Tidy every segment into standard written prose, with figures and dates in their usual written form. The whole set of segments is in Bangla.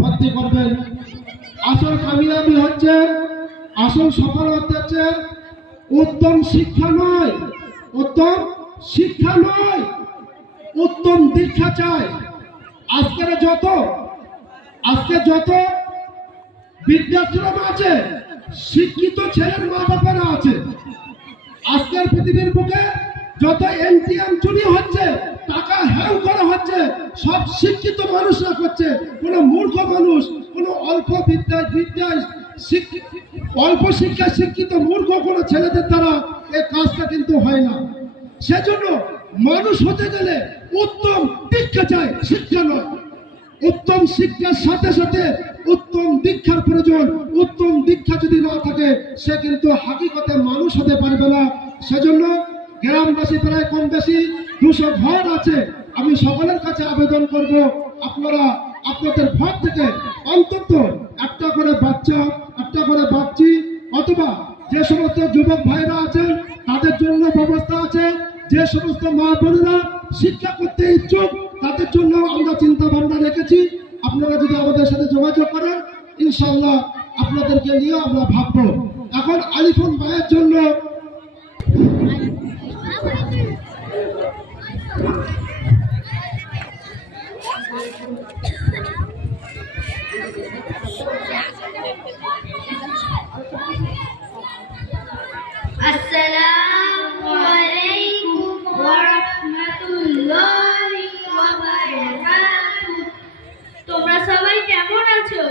ভর্তি করবেন। আসল কামিয়াবি হচ্ছে, আসল সফল হচ্ছে উত্তম শিক্ষা নয়, উত্তম শিক্ষা নয়, উত্তম দীক্ষা চাই। আজকে যত বৃদ্ধাশ্রম আছে, শিক্ষিত ছেলের মা বাবারা আছে। আজকের পৃথিবীর বুকে যত এনটিএম চুরি হচ্ছে, টাকা হ্যাং করা হচ্ছে, সব শিক্ষিত মানুষরা করছে। কোনো মূর্খ মানুষ, কোনো অল্প শিক্ষায় শিক্ষিত মূর্খ কোনো ছেলেদের দ্বারা এই কাজটা কিন্তু হয় না। সেজন্য মানুষ হতে গেলে উত্তম দীক্ষা চাই, শিক্ষা নয়। উত্তম শিক্ষার সাথে সাথে উত্তম দীক্ষার প্রয়োজন। উত্তম দীক্ষা যদি না থাকে, সে কিন্তু হাকিকতে মানুষ হতে পারবে না। সেজন্য গ্রামবাসী প্রায় কম বেশি 200 ঘর আছে। আমি সকলের কাছে আবেদন করব, আপনারা আপনাদের ঘর থেকে অন্তত একটা করে বাচ্চা, একটা করে বাচ্চি, অথবা যে সমস্ত যুবক ভাইরা আছেন তাদের জন্য ব্যবস্থা আছে। যে সমস্ত মা বোনেরা শিক্ষা করতে ইচ্ছুক, তাদের জন্য আমরা চিন্তা ভাবনা রেখেছি। আপনারা যদি আমাদের সাথে যোগাযোগ করেন, ইনশাআল্লাহ আপনাদেরকে নিয়ে আমরা ভাববো। এখন আলিফুন ভাইয়ের জন্য আসসালামু আলাইকুম ওয়া রাহমাতুল্লাহি ওয়া বারাকাতুহু। তোমরা সবাই কেমন আছো?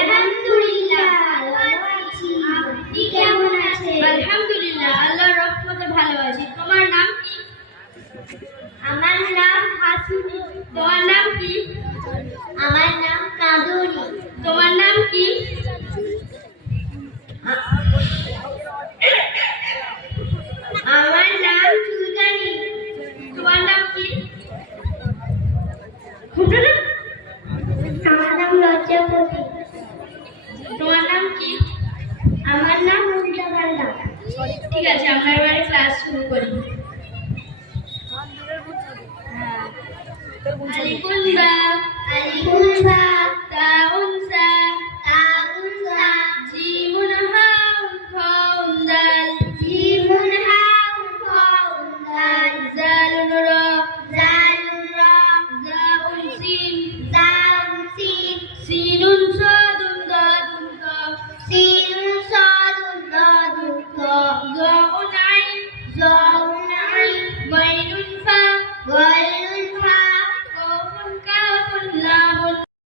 আলহামদুলিল্লাহ, ভালো আছি। আপনি কেমন আছেন? আলহামদুলিল্লাহ, আল্লাহর রহমতে ভালো আছি। তোমার নাম কি? আমার নাম হাসিনী। তোমার নাম কি? আমার নাম কাদুরি। তোমার নাম কি? আমার নাম চুলকানি। তোমার নাম কি? আমার নাম লজ্জাপতি। তোমার নাম কি? আমার নাম রুমিতা ভান্ডা। ঠিক আছে, আমরা এবারে ক্লাস শুরু করি। আলিফুন বা